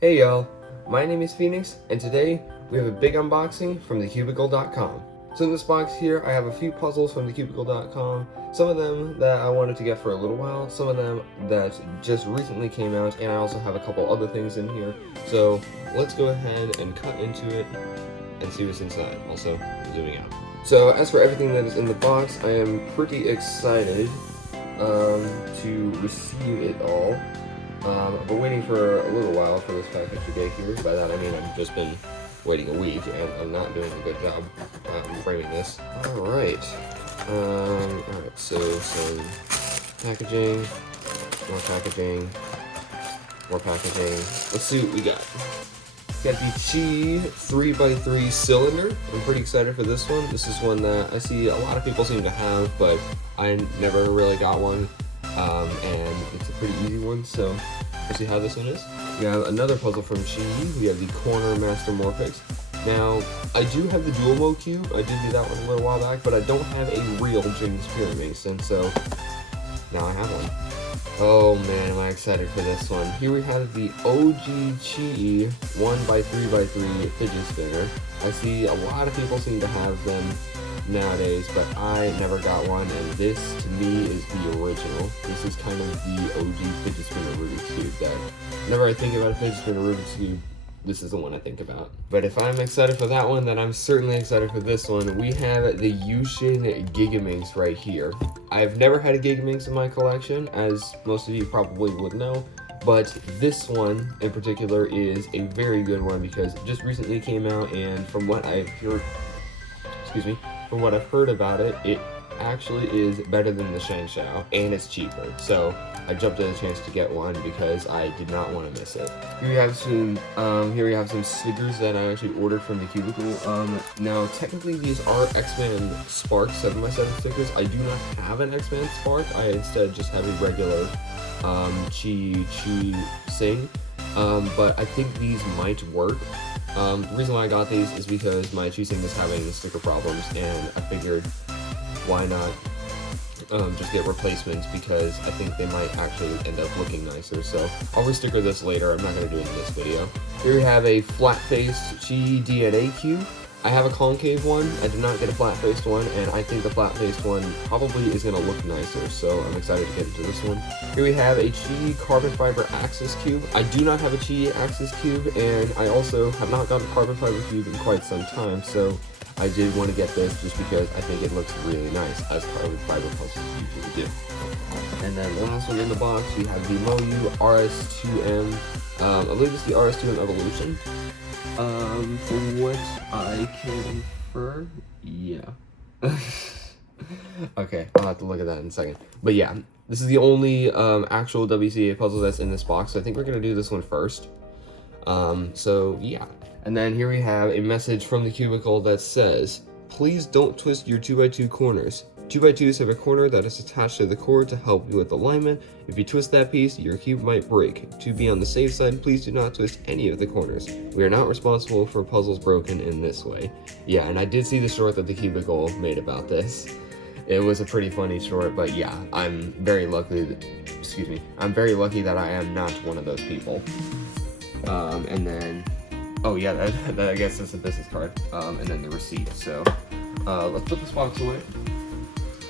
Hey y'all, my name is Phoenix, and today we have a big unboxing from thecubicle.com. So in this box here, I have a few puzzles from thecubicle.com, some of them that I wanted to get for a little while, some of them that just recently came out, and I also have a couple other things in here. So let's go ahead and cut into it and see what's inside, also zooming out. So as for everything that is in the box, I am pretty excited to receive it all. I've been waiting for a little while for this package to get here. By that I mean I've just been waiting a week, and I'm not doing a good job framing this. Alright, so some packaging, more packaging, more packaging. Let's see what we got. Got the Chi 3x3 cylinder. I'm pretty excited for this one. This is one that I see a lot of people seem to have, but I never really got one. And it's a pretty easy one, so let's see how this one is. We have another puzzle from Chi. We have the Corner Master Morphics. Now, I do have the Dual Mode Cube. I did do that one a little while back, but I don't have a real James Pyramid Mason, so now I have one. Oh man, am I excited for this one. Here we have the OG Chi 1x3x3 fidget spinner. I see a lot of people seem to have them nowadays, but I never got one, and this to me is the original. This is kind of the OG fidget spinner Rubik's Cube that whenever I think about a fidget spinner Rubik's Cube, this is the one I think about. But if I'm excited for that one, then I'm certainly excited for this one. We have the Yushin Gigaminx right here. I've never had a Gigaminx in my collection, as most of you probably would know, but this one in particular is a very good one because it just recently came out, and from what I've heard, from what I've heard about it, it actually is better than the Shangshao, and it's cheaper. So I jumped at a chance to get one because I did not want to miss it. Here we have some stickers that I actually ordered from the Cubicle. Now technically these are X-Men Spark 7x7 stickers. I do not have an X-Men Spark. I instead just have a regular Chi Sing. But I think these might work. The reason why I got these is because my Chi Sing was having sticker problems, and I figured why not just get replacements, because I think they might actually end up looking nicer. So I'll resticker this later. I'm not going to do it in this video. Here we have a flat-faced Chi DNA cube. I have a concave one. I did not get a flat-faced one, and I think the flat-faced one probably is going to look nicer, so I'm excited to get into this one. Here we have a Chi carbon fiber axis cube. I do not have a Chi axis cube, and I also have not gotten a carbon fiber cube in quite some time, so I did want to get this just because I think it looks really nice, as carbon fiber puzzles usually do. And then the last one in the box, we have the Moyu RS2M. I believe it's the RS2M Evolution. From what I can infer, yeah. Okay, I'll have to look at that in a second. But yeah, this is the only actual WCA puzzle that's in this box, so I think we're going to do this one first. So yeah. And then here we have a message from the Cubicle that says, please don't twist your 2x2 corners. 2x2s have a corner that is attached to the cord to help you with alignment. If you twist that piece, your cube might break. To be on the safe side, please do not twist any of the corners. We are not responsible for puzzles broken in this way. Yeah, and I did see the short that the Cubicle made about this. It was a pretty funny short, but yeah, I'm very lucky that I am not one of those people. And then, oh yeah, that I guess is a business card, and then the receipt. So let's put this box away,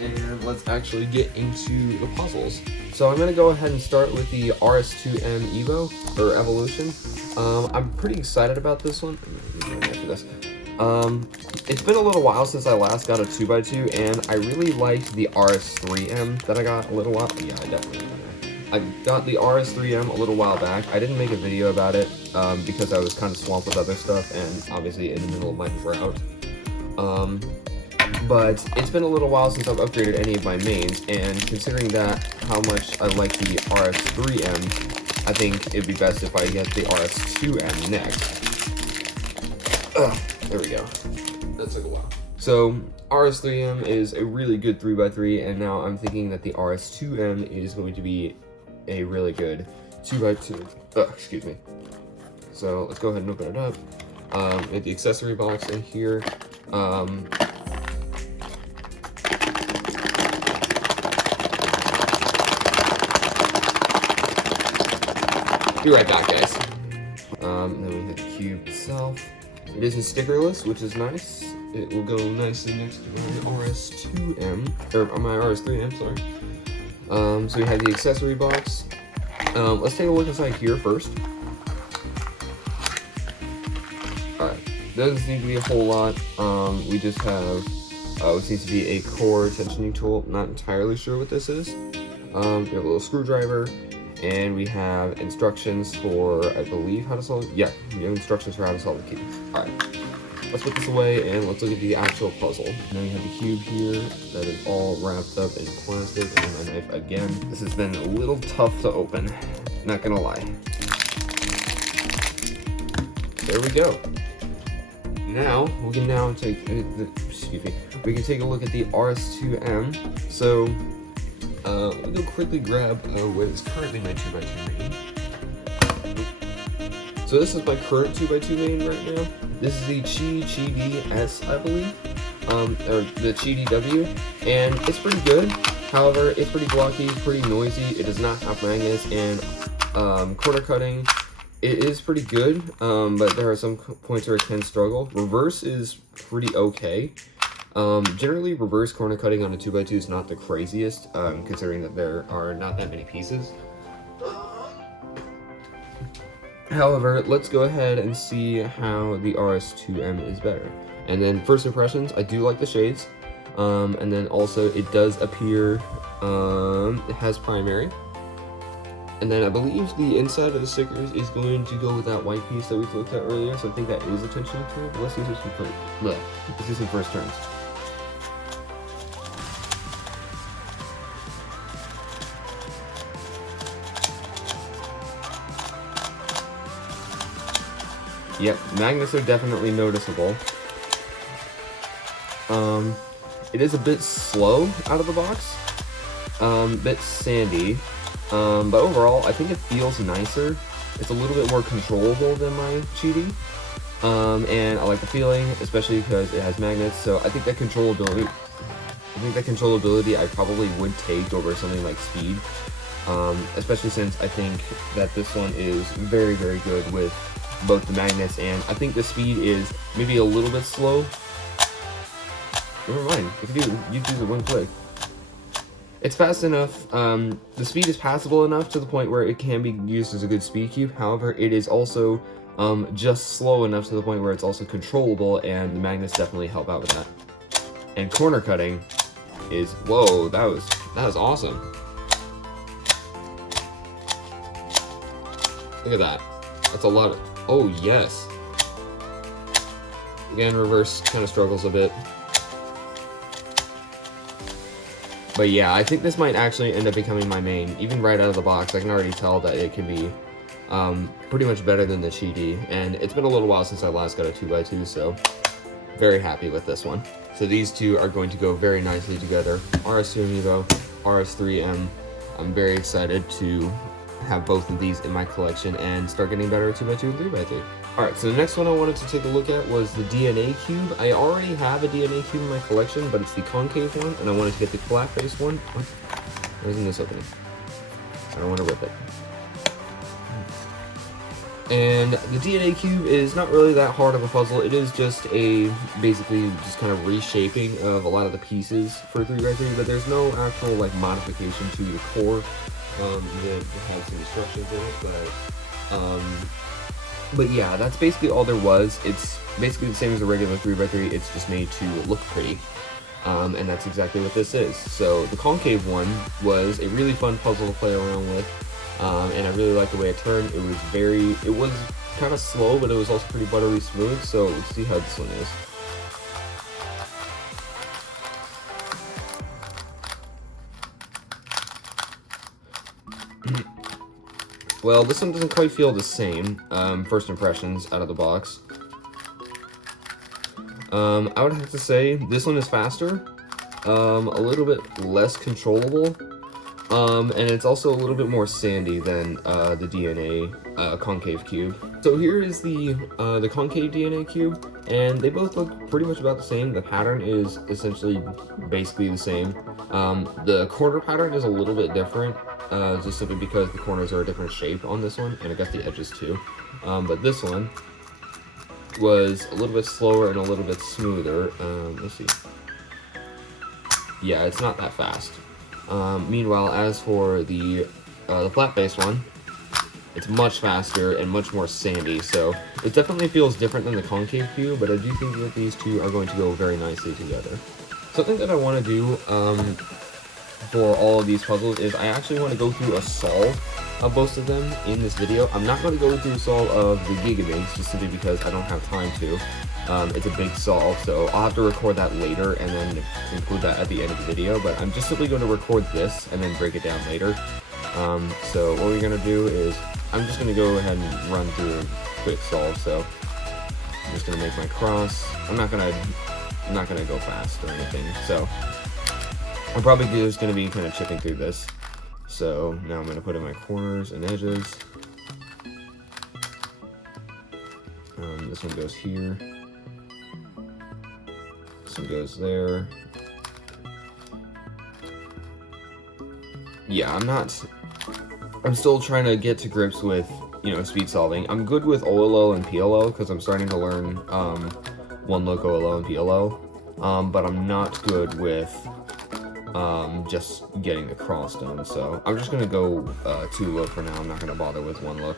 and let's actually get into the puzzles. So I'm going to go ahead and start with the RS2M Evo, or Evolution. I'm pretty excited about this one. It's been a little while since I last got a 2x2, and I really liked the RS3M that I got a little while. Yeah, I definitely. I got the RS3M a little while back. I didn't make a video about it because I was kind of swamped with other stuff, and obviously in the middle of my drought. But it's been a little while since I've upgraded any of my mains, and considering that how much I like the RS3M, I think it'd be best if I get the RS2M next. There we go. That took a while. So RS3M is a really good 3x3, and now I'm thinking that the RS2M is going to be a really good 2x2. Excuse me. So let's go ahead and open it up. Get the accessory box in here. Be right back, guys. Then we have the cube itself. It isn't stickerless, which is nice. It will go nicely next to my RS2M, or my RS3M, sorry. So we have the accessory box. Let's take a look inside here first. Alright, doesn't seem to be a whole lot. We just have what seems to be a core tensioning tool. Not entirely sure what this is. We have a little screwdriver, and we have instructions for, I believe, how to solve it. Yeah, we have instructions for how to solve the cube. Alright, let's put this away and let's look at the actual puzzle. Now we have the cube here that is all wrapped up in plastic, and my knife again. This has been a little tough to open, not gonna lie. There we go. Now we can take we can take a look at the RS2M. So let me go quickly grab what is currently my 2x2 main. So this is my current 2x2 main right now. This is the Chi S, I believe, or the Chi W, and it's pretty good. However, it's pretty blocky, pretty noisy. It does not have magnets, and corner cutting. It is pretty good, but there are some points where it can struggle. Reverse is pretty okay. Generally, reverse corner cutting on a 2x2 is not the craziest, considering that there are not that many pieces. However, let's go ahead and see how the RS2M is better. And then first impressions, I do like the shades. And then also it does appear, it has primary. And then I believe the inside of the stickers is going to go with that white piece that we looked at earlier, so I think that is a tension tool. But let's do some first turns. Yep, magnets are definitely noticeable. It is a bit slow out of the box, bit sandy. But overall, I think it feels nicer. It's a little bit more controllable than my Chi. And I like the feeling, especially because it has magnets. So I think that controllability, I probably would take over something like speed. Especially since I think that this one is very, very good with both the magnets, and I think the speed is maybe a little bit slow. Never mind, if you use it one click. It's fast enough. The speed is passable enough to the point where it can be used as a good speed cube. However, it is also just slow enough to the point where it's also controllable, and the magnets definitely help out with that. And corner cutting is, whoa, that was awesome. Look at that. That's a lot of, oh yes. Again, reverse kind of struggles a bit. But yeah, I think this might actually end up becoming my main. Even right out of the box, I can already tell that it can be pretty much better than the Chi. And it's been a little while since I last got a 2x2, so very happy with this one. So these two are going to go very nicely together. RS2 Amiibo, RS3M. I'm very excited to have both of these in my collection and start getting better at 2x2 and 3x3. Alright, so the next one I wanted to take a look at was the DNA cube. I already have a DNA cube in my collection, but it's the concave one, and I wanted to get the flat face one. What? Why isn't this opening? I don't want to rip it. And the DNA cube is not really that hard of a puzzle. It is just basically just kind of reshaping of a lot of the pieces for 3x3, but there's no actual like modification to the core. It has some instructions in it, but yeah, that's basically all there was. It's basically the same as a regular 3x3, it's just made to look pretty. And that's exactly what this is. So the concave one was a really fun puzzle to play around with, and I really liked the way it turned. It was kind of slow, but it was also pretty buttery smooth, so let's see how this one is. Well, this one doesn't quite feel the same, first impressions out of the box. I would have to say this one is faster, a little bit less controllable, and it's also a little bit more sandy than the DNA concave cube. So here is the concave DNA cube, and they both look pretty much about the same. The pattern is essentially basically the same. The corner pattern is a little bit different. just simply because the corners are a different shape on this one, and I guess the edges too. But this one was a little bit slower and a little bit smoother. Let's see. Yeah, it's not that fast. Meanwhile, as for the flat face one, it's much faster and much more sandy, so it definitely feels different than the concave cube, but I do think that these two are going to go very nicely together. Something that I want to do for all of these puzzles is I actually want to go through a solve of most of them in this video. I'm not going to go through a solve of the Gigaminx just simply because I don't have time to. It's a big solve, so I'll have to record that later and then include that at the end of the video, but I'm just simply going to record this and then break it down later. So what we're going to do is I'm just going to go ahead and run through a quick solve. So I'm just going to make my cross. I'm not going to go fast or anything, so I'm probably just going to be kind of chipping through this. So now I'm going to put in my corners and edges. This one goes here. This one goes there. Yeah, I'm still trying to get to grips with, you know, speed solving. I'm good with OLO and PLO because I'm starting to learn one look OLO and PLO, but I'm not good with just getting the cross done. So I'm just gonna go 2 look for now. I'm not gonna bother with 1 look.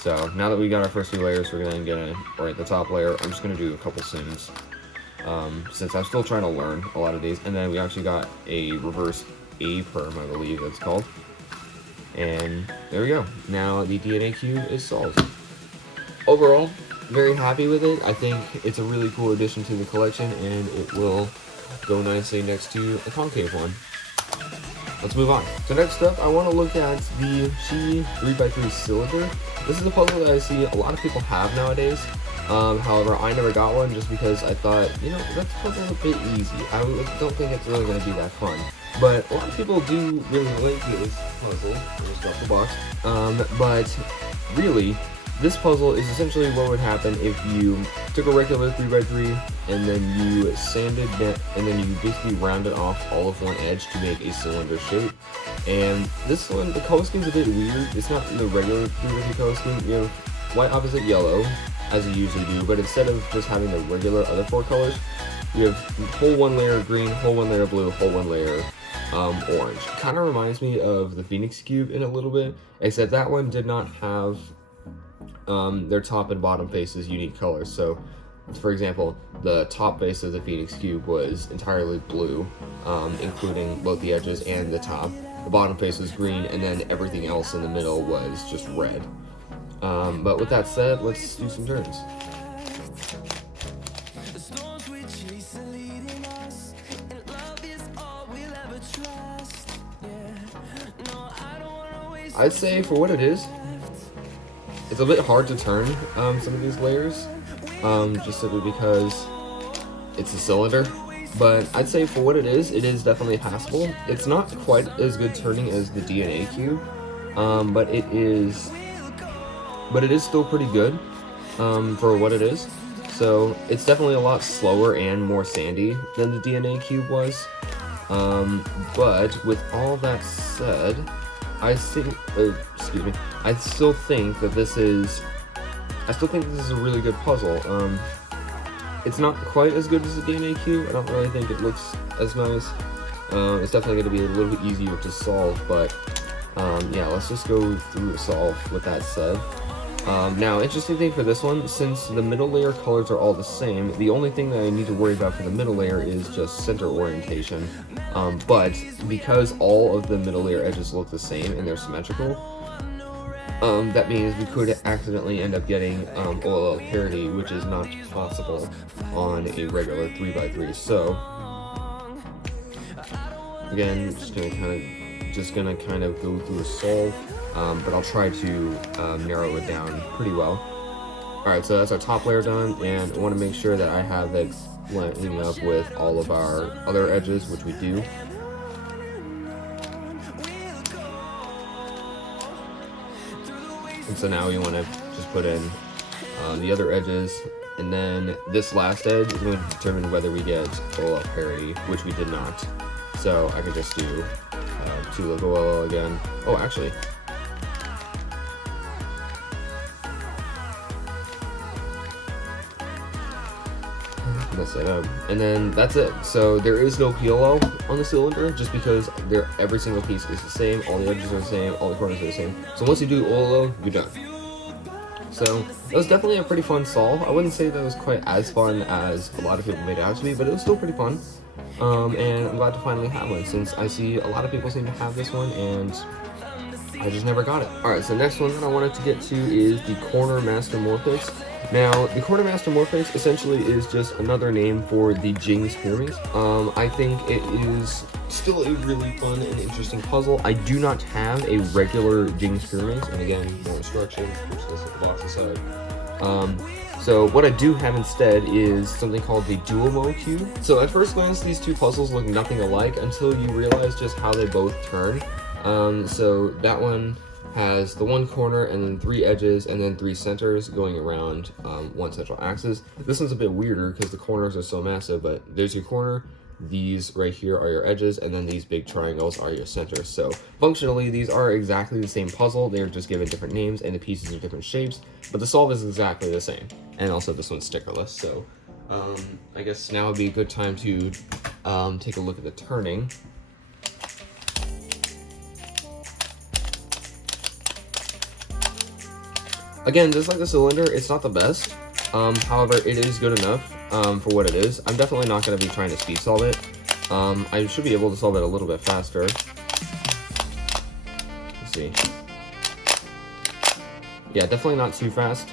So now that we got our first 2 layers, we're then gonna, right, the top layer, I'm just gonna do a couple sims. Since I'm still trying to learn a lot of these, and then we actually got a reverse A-perm, I believe it's called. And there we go. Now the DNA cube is solved. Overall, very happy with it. I think it's a really cool addition to the collection, and it will go nicely next to the concave one. Let's move on. So next up, I want to look at the She 3x3 cylinder. This is a puzzle that I see a lot of people have nowadays. However, I never got one just because I thought, you know, that puzzle's a bit easy. I don't think it's really going to be that fun. But a lot of people do really like this puzzle. I just dropped the box. But really, this puzzle is essentially what would happen if you took a regular 3x3 and then you sanded that, and then you basically rounded off all of one edge to make a cylinder shape. And this one, the color scheme's a bit weird. It's not the regular 3x3 color scheme. You have white opposite yellow, as you usually do, but instead of just having the regular other 4 colors, you have whole 1 layer of green, whole 1 layer of blue, whole 1 layer orange. Kind of reminds me of the Phoenix cube in a little bit, except that one did not have their top and bottom faces unique colors. So, for example, the top face of the Phoenix cube was entirely blue, including both the edges and the top. The bottom face was green, and then everything else in the middle was just red. But with that said, let's do some turns. I'd say for what it is, it's a bit hard to turn some of these layers, just simply because it's a cylinder. But I'd say for what it is definitely passable. It's not quite as good turning as the DNA cube, but it is still pretty good for what it is. So it's definitely a lot slower and more sandy than the DNA cube was. But with all that said, I think, I still think this is a really good puzzle. It's not quite as good as the DNA cube. I don't really think it looks as nice. It's definitely going to be a little bit easier to solve, but yeah, let's just go through the solve with that said. Now, interesting thing for this one, since the middle layer colors are all the same, the only thing that I need to worry about for the middle layer is just center orientation. But because all of the middle layer edges look the same and they're symmetrical, that means we could accidentally end up getting OLL parity, which is not possible on a regular 3x3. So, again, just gonna kind of go through a solve. But I'll try to narrow it down pretty well. Alright, so that's our top layer done, and I want to make sure that I have it lining up with all of our other edges, which we do. And so now we want to just put in the other edges, and then this last edge is going to determine whether we get OLL parity, which we did not. So I could just do to look well again. Oh, actually. That's it. And then that's it. So there is no PLO on the cylinder, just because every single piece is the same, all the edges are the same, all the corners are the same. So once you do OLO, you're done. So that was definitely a pretty fun solve. I wouldn't say that was quite as fun as a lot of people made it out to be, but it was still pretty fun. And I'm glad to finally have one, since I see a lot of people seem to have this one, and I just never got it. Alright, so next one that I wanted to get to is the Corner Master Morphics. Now, the Corner Master Morphics essentially is just another name for the Jing's Pyraminx. I think it is still a really fun and interesting puzzle. I do not have a regular Jing's Pyraminx, and again, more instructions, push this at the box aside. So what I do have instead is something called the Duomo Cube. So at first glance, these two puzzles look nothing alike until you realize just how they both turn. So that one has the one corner and then 3 edges and then 3 centers going around one central axis. This one's a bit weirder because the corners are so massive, but there's your corner, these right here are your edges, and then these big triangles are your centers. So functionally, these are exactly the same puzzle. They're just given different names and the pieces are different shapes, but the solve is exactly the same. And also this one's stickerless, so I guess now would be a good time to take a look at the turning. Again, just like the cylinder, it's not the best. However, it is good enough for what it is. I'm definitely not going to be trying to speed solve it. I should be able to solve it a little bit faster. Let's see. Yeah, definitely not too fast.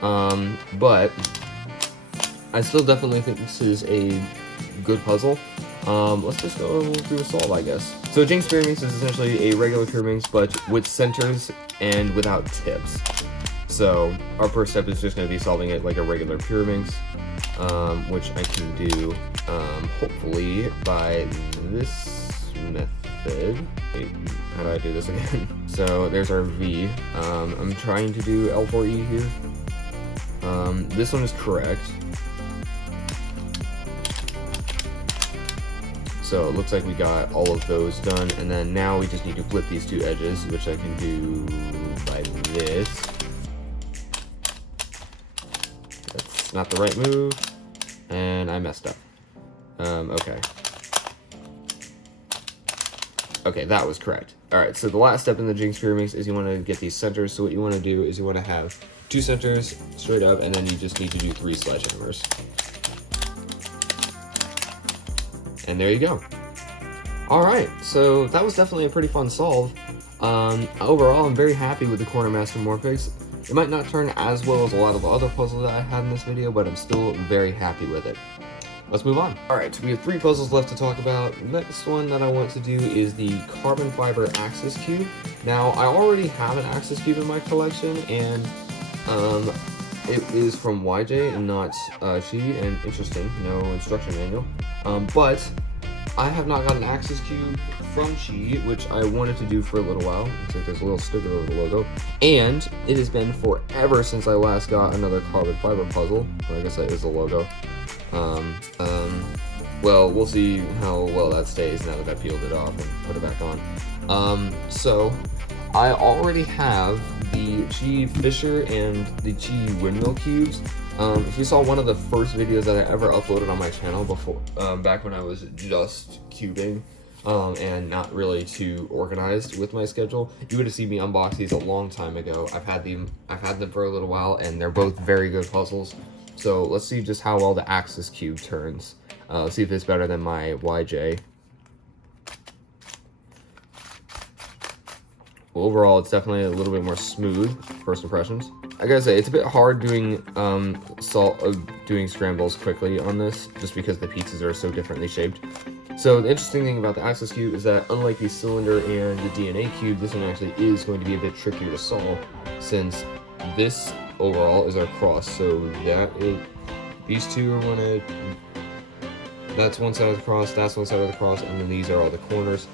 But I still definitely think this is a good puzzle. Let's just go through a solve, I guess. So Jing's Pyraminx is essentially a regular Pyraminx, but with centers and without tips. So our first step is just going to be solving it like a regular Pyraminx, which I can do hopefully by this method. Wait, how do I do this again? So there's our V. I'm trying to do L4E here. This one is correct. So it looks like we got all of those done, and then now we just need to flip these 2 edges, which I can do by this. That's not the right move, and I messed up. Okay. Okay, that was correct. Alright, so the last step in the Jing's Pyraminx is you want to get these centers. So what you want to do is you want to have 2 centers straight up, and then you just need to do 3 sledgehammers. And there you go. Alright, so that was definitely a pretty fun solve. Overall, I'm very happy with the Corner Master Morphics. It might not turn as well as a lot of the other puzzles that I had in this video, but I'm still very happy with it. Let's move on. Alright, so we have 3 puzzles left to talk about. Next one that I want to do is the carbon fiber axis cube. Now, I already have an axis cube in my collection, and it is from YJ and not Sheet, and interesting, no instruction manual. But I have not got an axis cube from Sheet, which I wanted to do for a little while. Looks like there's a little sticker over the logo. And it has been forever since I last got another carbon fiber puzzle. Well, I guess that is the logo. Well, we'll see how well that stays now that I peeled it off and put it back on. So I already have the Chi Fisher and the Chi Windmill cubes. If you saw one of the first videos that I ever uploaded on my channel before, back when I was just cubing, and not really too organized with my schedule, you would have seen me unbox these a long time ago. I've had them for a little while, and they're both very good puzzles. So let's see just how well the axis cube turns. Let's see if it's better than my YJ. Well, overall, it's definitely a little bit more smooth, first impressions. I gotta say, it's a bit hard doing doing scrambles quickly on this, just because the pieces are so differently shaped. So the interesting thing about the axis cube is that unlike the cylinder and the DNA cube, this one actually is going to be a bit trickier to solve, since this overall is our cross. So these two are that's one side of the cross, that's one side of the cross, and then these are all the corners.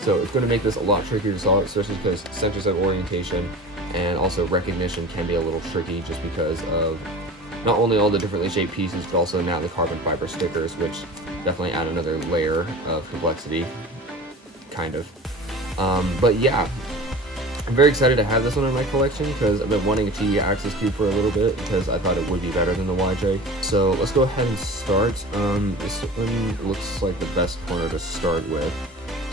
So it's going to make this a lot trickier to solve, especially because centers of orientation and also recognition can be a little tricky, just because of not only all the differently shaped pieces, but also now the carbon fiber stickers, which definitely add another layer of complexity, kind of. But yeah, I'm very excited to have this one in my collection because I've been wanting a T-axis cube for a little bit because I thought it would be better than the YJ. So let's go ahead and start. This one looks like the best corner to start with.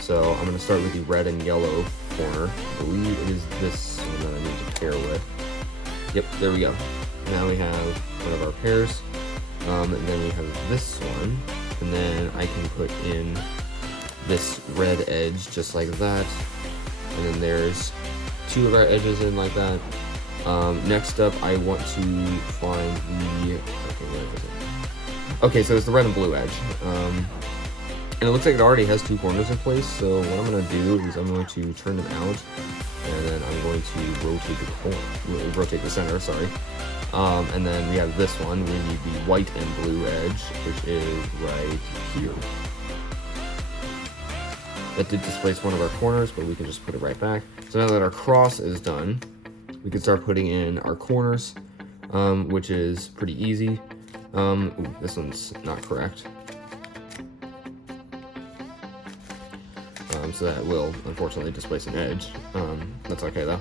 So I'm going to start with the red and yellow corner. I believe it is this one that I need to pair with. Yep, there we go. Now we have one of our pairs. And then we have this one. And then I can put in this red edge just like that. And then there's two of our edges in like that. Next up, I want to find the... Okay, where is it? Okay, so it's the red and blue edge. And it looks like it already has two corners in place, so what I'm going to do is I'm going to turn them out, and then I'm going to rotate the center, sorry. And then we have this one. We need the white and blue edge, which is right here. That did displace one of our corners, but we can just put it right back. So now that our cross is done, we can start putting in our corners, which is pretty easy. Ooh, this one's not correct. So that will unfortunately displace an edge. That's okay though.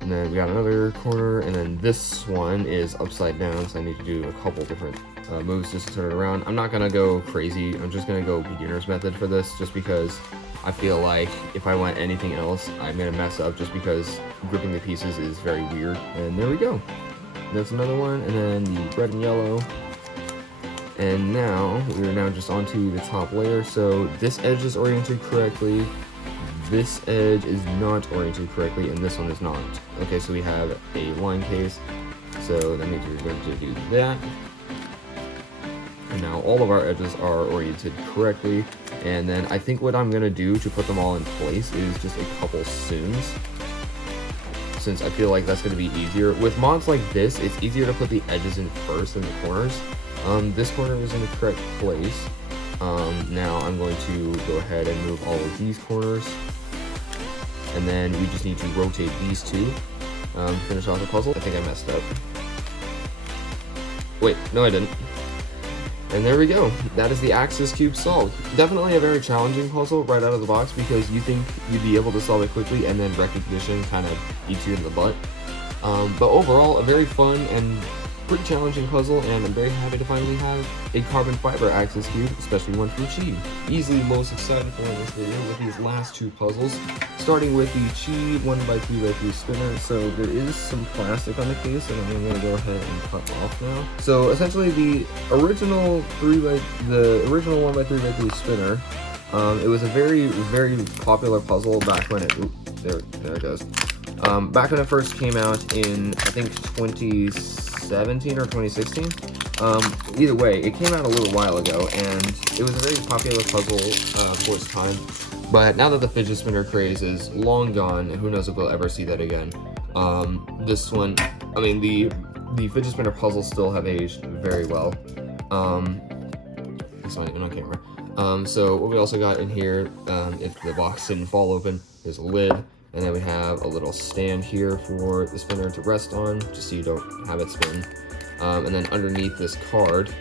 And then we got another corner, and then this one is upside down, so I need to do a couple different moves just to turn it around. I'm not gonna go crazy. I'm just gonna go beginner's method for this, just because I feel like if I went anything else, I'm gonna mess up, just because gripping the pieces is very weird. And there we go. That's another one, and then the red and yellow. And now we're now just onto the top layer. So this edge is oriented correctly. This edge is not oriented correctly, and this one is not. Okay, so we have a line case. So that means we're going to do that. And now all of our edges are oriented correctly. And then I think what I'm going to do to put them all in place is just a couple seams, since I feel like that's going to be easier. With mods like this, it's easier to put the edges in first than the corners. This corner is in the correct place. Now I'm going to go ahead and move all of these corners. And then we just need to rotate these two. Finish off the puzzle. I think I messed up. Wait, no I didn't. And there we go. That is the axis cube solved. Definitely a very challenging puzzle right out of the box, because you think you'd be able to solve it quickly and then recognition kind of eats you in the butt. But overall, a very fun and pretty challenging puzzle, and I'm very happy to finally have a carbon fiber axis cube, especially one from Chi. Easily most excited for this video with these last two puzzles, starting with the Chi 1x3x3 spinner. So there is some plastic on the case, and I'm going to go ahead and cut off now. So essentially, the original 1x3x3 spinner, it was a very, very popular puzzle back when it. There it goes. Back when it first came out in, I think, 2017 or 2016. Either way, it came out a little while ago, and it was a very popular puzzle for its time. But now that the fidget spinner craze is long gone, who knows if we'll ever see that again. This one, I mean, the fidget spinner puzzles still have aged very well. It's not even on camera. So what we also got in here, if the box didn't fall open, there's a lid. And then we have a little stand here for the spinner to rest on, just so you don't have it spin. And then underneath this card,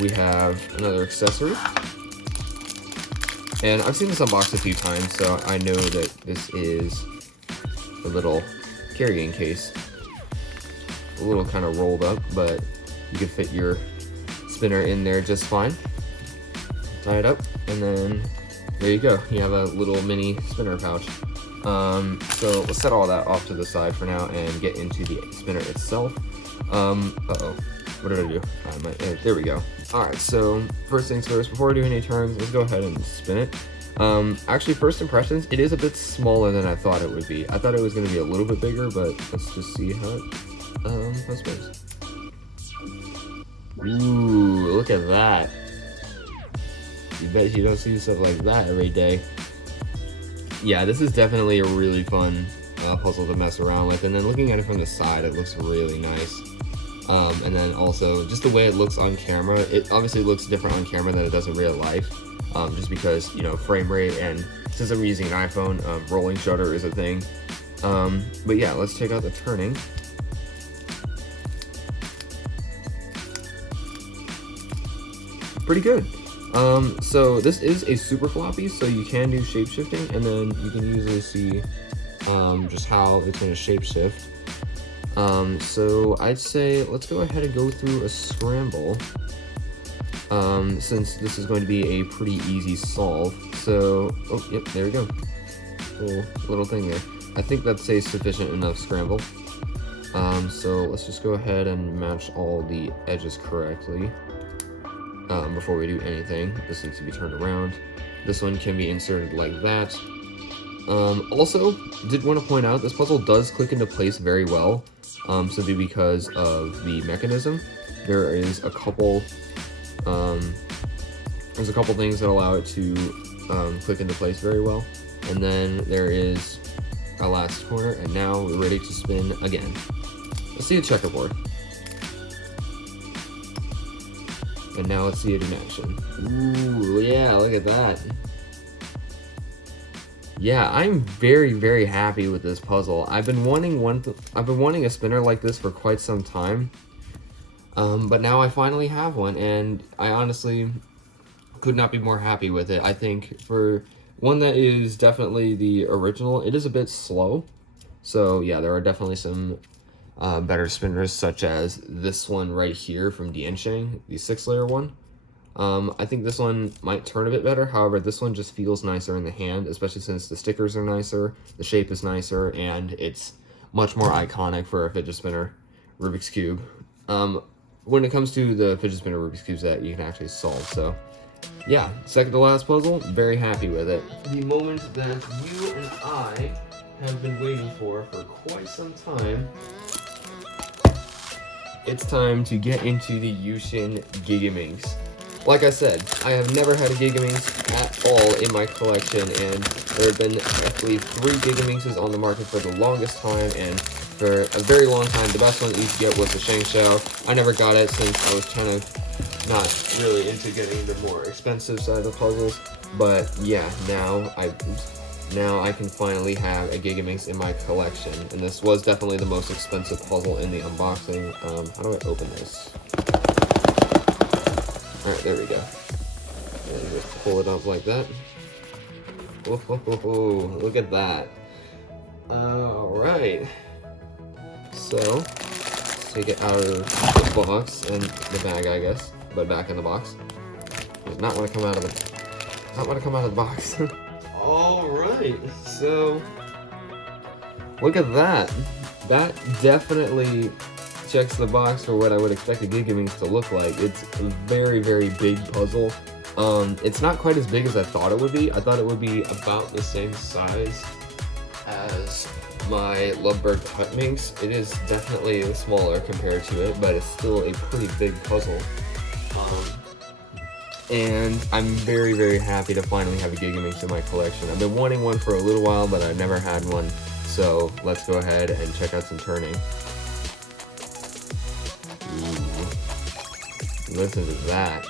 we have another accessory. And I've seen this unboxed a few times, so I know that this is a little carrying case. A little kind of rolled up, but you can fit your spinner in there just fine. Tie it up, and then there you go. You have a little mini spinner pouch. So let's set all that off to the side for now and get into the spinner itself. Uh-oh, what did I do? There we go. Alright, so first things first, before I do any turns, let's go ahead and spin it. Actually, first impressions, it is a bit smaller than I thought it would be. I thought it was going to be a little bit bigger, but let's just see how it spins. Ooh, look at that. You bet you don't see stuff like that every day. Yeah, this is definitely a really fun puzzle to mess around with, and then looking at it from the side, it looks really nice. And then also, just the way it looks on camera, it obviously looks different on camera than it does in real life, just because, you know, frame rate, and since I'm using an iPhone, rolling shutter is a thing. But yeah, let's check out the turning. Pretty good. So this is a super floppy, so you can do shape shifting, and then you can usually see just how it's going to shape shift. So I'd say let's go ahead and go through a scramble, since this is going to be a pretty easy solve. So, oh, yep, there we go. Little thing there. I think that's a sufficient enough scramble. So let's just go ahead and match all the edges correctly. Before we do anything, this needs to be turned around. This one can be inserted like that. Also, did want to point out, this puzzle does click into place very well, simply because of the mechanism. There is a couple, things that allow it to click into place very well. And then there is our last corner, and now we're ready to spin again. Let's see a checkerboard. And now let's see it in action. Ooh, yeah, look at that. Yeah, I'm very, very happy with this puzzle. I've been wanting a spinner like this for quite some time. But now I finally have one, and I honestly could not be more happy with it. I think for one that is definitely the original, it is a bit slow. So yeah, there are definitely some better spinners, such as this one right here from Diansheng, the 6-layer one. I think this one might turn a bit better. However, this one just feels nicer in the hand, especially since the stickers are nicer, the shape is nicer, and it's much more iconic for a fidget spinner Rubik's Cube. When it comes to the fidget spinner Rubik's Cubes that you can actually solve. So yeah, second to last puzzle, very happy with it. The moment that you and I have been waiting for quite some time. It's time to get into the Yushin Gigaminx. Like I said, I have never had a Gigaminx at all in my collection, and there have been actually 3 Gigaminxes on the market for the longest time, and for a very long time, the best one you could get was the Shangshao. I never got it since I was kind of not really into getting the more expensive side of the puzzles, but yeah, now I can finally have a Gigaminx in my collection, and this was definitely the most expensive puzzle in the unboxing. How do I open this? Alright, there we go. And just pull it up like that. Oh, look at that. Alright. So, let's take it out of the box, and the bag, I guess, but back in the box. Does not want to come out of the box. Alright, so look at that. That definitely checks the box for what I would expect a Gigaminx to look like. It's a very, very big puzzle. It's not quite as big as I thought it would be. I thought it would be about the same size as my Lovebird Cutminx. It is definitely smaller compared to it, but it's still a pretty big puzzle. And I'm very, very happy to finally have a Gigaminx in my collection. I've been wanting one for a little while, but I've never had one. So let's go ahead and check out some turning. Ooh. Listen to that.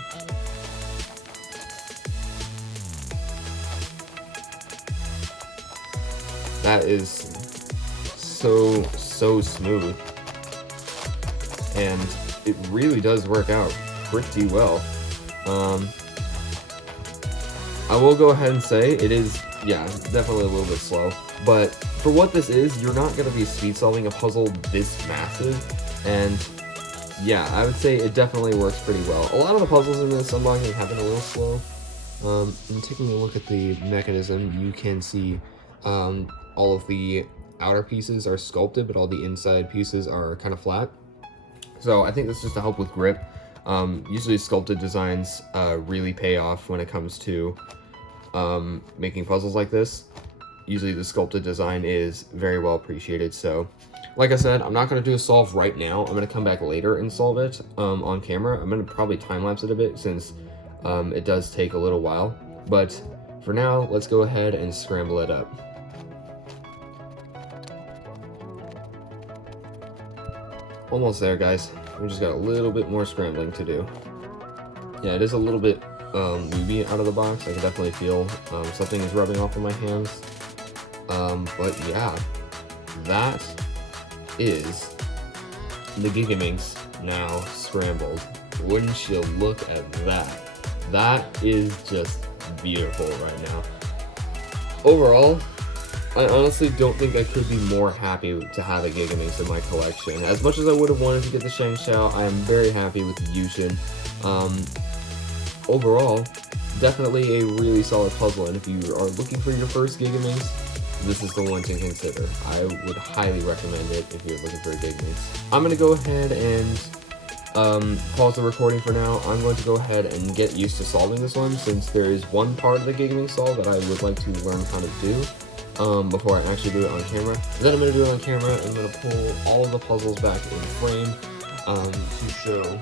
That is so smooth. And it really does work out pretty well. I will go ahead and say it is, yeah, definitely a little bit slow, but for what this is, you're not going to be speed solving a puzzle this massive, and yeah, I would say it definitely works pretty well. A lot of the puzzles in this unboxing have been a little slow. And taking a look at the mechanism, you can see all of the outer pieces are sculpted, but all the inside pieces are kind of flat. So I think this is just to help with grip. Usually sculpted designs really pay off when it comes to making puzzles like this. Usually the sculpted design is very well appreciated. So like I said, I'm not going to do a solve right now. I'm going to come back later and solve it on camera. I'm going to probably time-lapse it a bit since it does take a little while. But for now, let's go ahead and scramble it up. Almost there, guys. We just got a little bit more scrambling to do. Yeah, it is a little bit looby out of the box. I can definitely feel something is rubbing off on my hands. But yeah, that is the Gigaminx now scrambled. Wouldn't you look at that? That is just beautiful right now. Overall, I honestly don't think I could be more happy to have a Gigaminx in my collection. As much as I would have wanted to get the Shang Xiao, I am very happy with the Yushin. Overall, definitely a really solid puzzle, and if you are looking for your first Gigaminx, this is the one to consider. I would highly recommend it if you're looking for a Gigaminx. I'm going to go ahead and pause the recording for now. I'm going to go ahead and get used to solving this one, since there is one part of the Gigaminx solve that I would like to learn how to do before I actually do it on camera. Then I'm going to do it on camera, and I'm going to pull all of the puzzles back in frame to show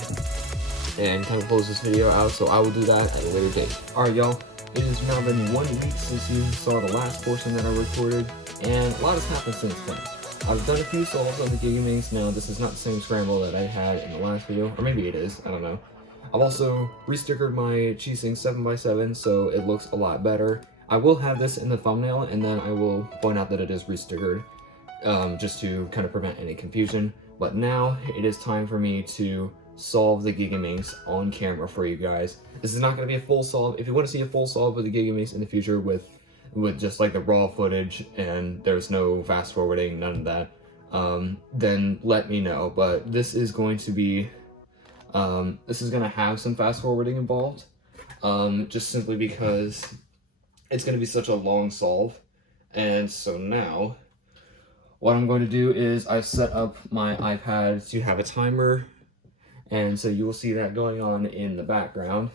and kind of close this video out, so I will do that at a later date. Alright y'all, it has now been 1 week since you saw the last portion that I recorded, and a lot has happened since then. I've done a few solves on the Gigaminx. Now this is not the same scramble that I had in the last video, or maybe it is, I don't know. I've also restickered my Cheesing 7x7, so it looks a lot better. I will have this in the thumbnail, and then I will point out that it is restickered, just to kind of prevent any confusion. But now it is time for me to solve the Gigaminx on camera for you guys. This is not going to be a full solve. If you want to see a full solve with the Gigaminx in the future with just like the raw footage and there's no fast forwarding, none of that, then let me know. But this is going to be, this is going to have some fast forwarding involved, just simply because it's going to be such a long solve. And so now what I'm going to do is I've set up my iPad to have a timer, and so you will see that going on in the background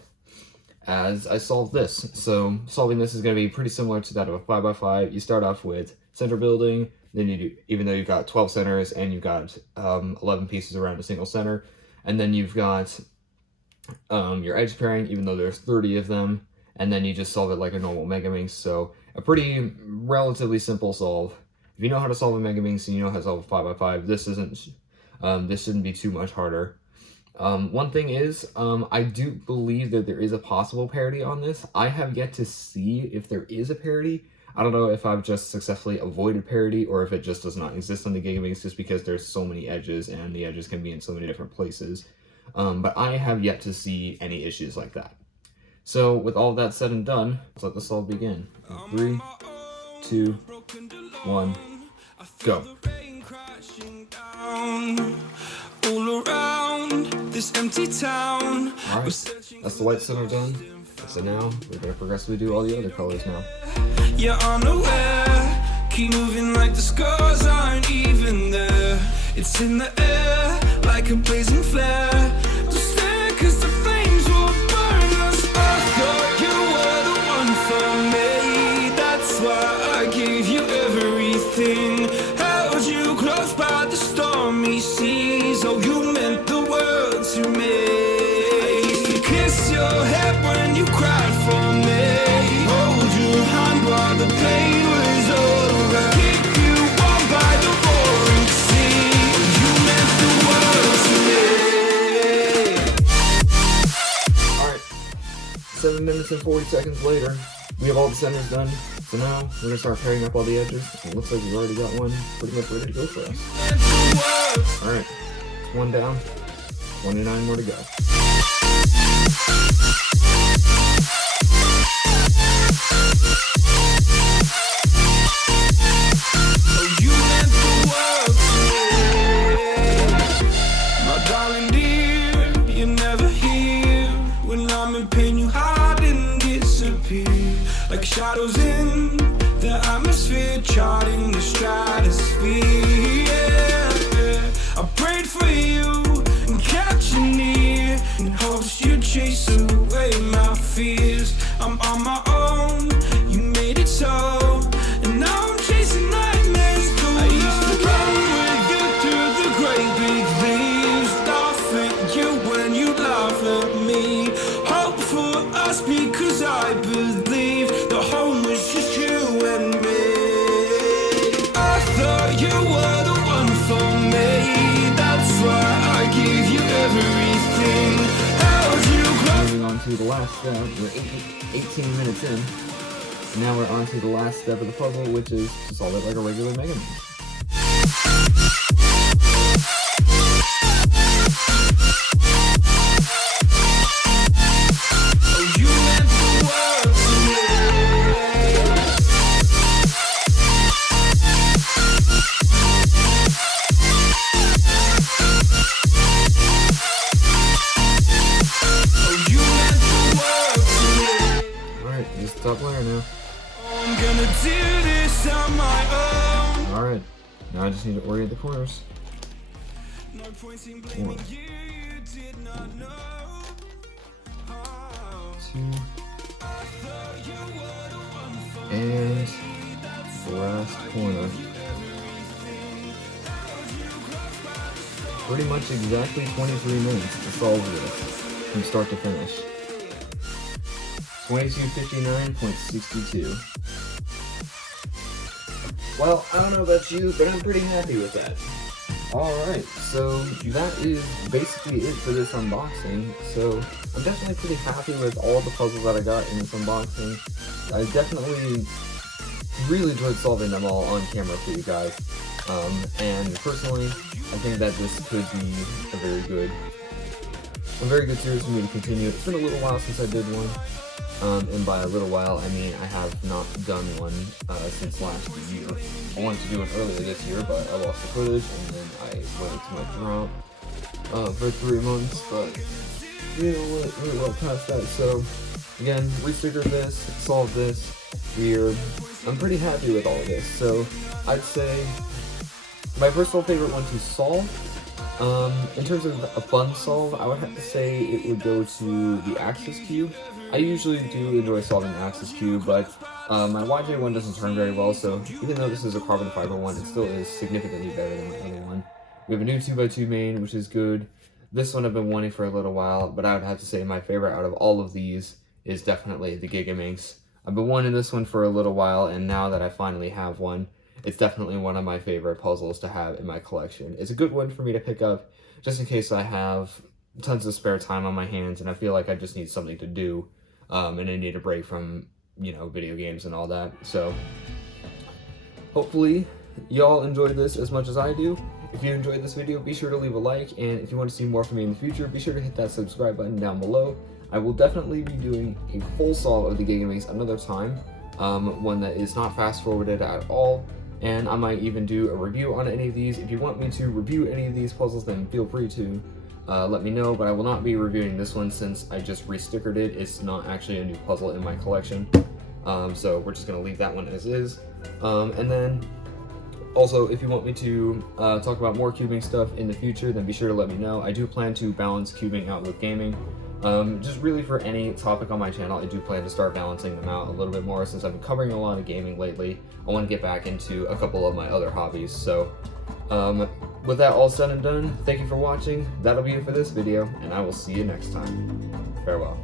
as I solve this. So solving this is going to be pretty similar to that of a 5x5. You start off with center building, then you do, even though you've got 12 centers and you've got 11 pieces around a single center, and then you've got your edge pairing, even though there's 30 of them, and then you just solve it like a normal Megaminx. So a pretty relatively simple solve. If you know how to solve a Megaminx and you know how to solve a 5x5, this shouldn't be too much harder. One thing is, I do believe that there is a possible parity on this. I have yet to see if there is a parity. I don't know if I've just successfully avoided parity or if it just does not exist on the Gigaminx, just because there's so many edges and the edges can be in so many different places. But I have yet to see any issues like that. So with all that said and done, let's let the solve begin. 3, 2, 1, go. All around this empty town. Alright, that's the white center done. So now we're gonna progressively do all the other colors now. You're unaware, keep moving like the scars aren't even there. It's in the air like a blazing flare. Don't stare, 'cause the flames will burn us. I thought you were the one for me. That's why I gave you everything. Held you close by the stormy seas. Oh, you meant the world to me. I used to kiss your head when you cried for me. Hold your hand while the pain was over. Keep you warm by the roaring sea. You meant the world to me. Alright, 7 minutes and 40 seconds later, we have all the centers done. So now we're gonna start pairing up all the edges. It looks like we've already got one pretty much ready to go for us. Alright, 1 down, 29 more to go. Oh, you meant the world to me. My darling dear, you're never here. When I'm in pain, you hide and disappear. Like shadows in the atmosphere, charting the stratosphere. Yeah. I prayed for you and kept you near, in hopes you'd chase away my fears. I'm on my own, you made it so, and now I'm chasing nightmares too. I used to run with you through the great big leaves, laugh at you when you laugh at me. Hope for us because I believe the home was just you and me. I thought you were the one for me. That's why I gave you everything. Held you close. Moving on to the last step. We're 18 minutes in. Now we're on to the last step of the puzzle, which is to solve it like a regular Megaminx. Oh, you Now I just need to orient the corners. 1, 2, and the last corner. Pretty much exactly 23 minutes to solve this from start to finish. 22:59.62. Well, I don't know about you, but I'm pretty happy with that. Alright, so that is basically it for this unboxing. So I'm definitely pretty happy with all the puzzles that I got in this unboxing. I definitely really enjoyed solving them all on camera for you guys. And personally, I think that this could be a very good series for me to continue. It's been a little while since I did one. And by a little while, I mean I have not done one since last year. I wanted to do it earlier this year, but I lost the footage, and then I went into my drought for 3 months, but you know what, we're well past that. So again, restickered this, solved this, I'm pretty happy with all of this. So I'd say my personal favorite one to solve, in terms of a fun solve, I would have to say it would go to the Axis Cube. I usually do enjoy solving the Axis Cube, but my YJ one doesn't turn very well, so even though this is a carbon fiber one, it still is significantly better than my other one. We have a new 2x2 main, which is good. This one I've been wanting for a little while, but I would have to say my favorite out of all of these is definitely the Gigaminx. I've been wanting this one for a little while, and now that I finally have one, it's definitely one of my favorite puzzles to have in my collection. It's a good one for me to pick up, just in case I have tons of spare time on my hands, and I feel like I just need something to do, and I need a break from, you know, video games and all that. So, hopefully, y'all enjoyed this as much as I do. If you enjoyed this video, be sure to leave a like, and if you want to see more from me in the future, be sure to hit that subscribe button down below. I will definitely be doing a full solve of the Gigaminx another time, one that is not fast-forwarded at all, and I might even do a review on any of these. If you want me to review any of these puzzles, then feel free to let me know, but I will not be reviewing this one since I just restickered it. It's not actually a new puzzle in my collection, so we're just going to leave that one as is. And then also, if you want me to talk about more cubing stuff in the future, then be sure to let me know. I do plan to balance cubing out with gaming. Just really for any topic on my channel, I do plan to start balancing them out a little bit more since I've been covering a lot of gaming lately. I want to get back into a couple of my other hobbies. So with that all said and done, thank you for watching. That'll be it for this video, and I will see you next time. Farewell.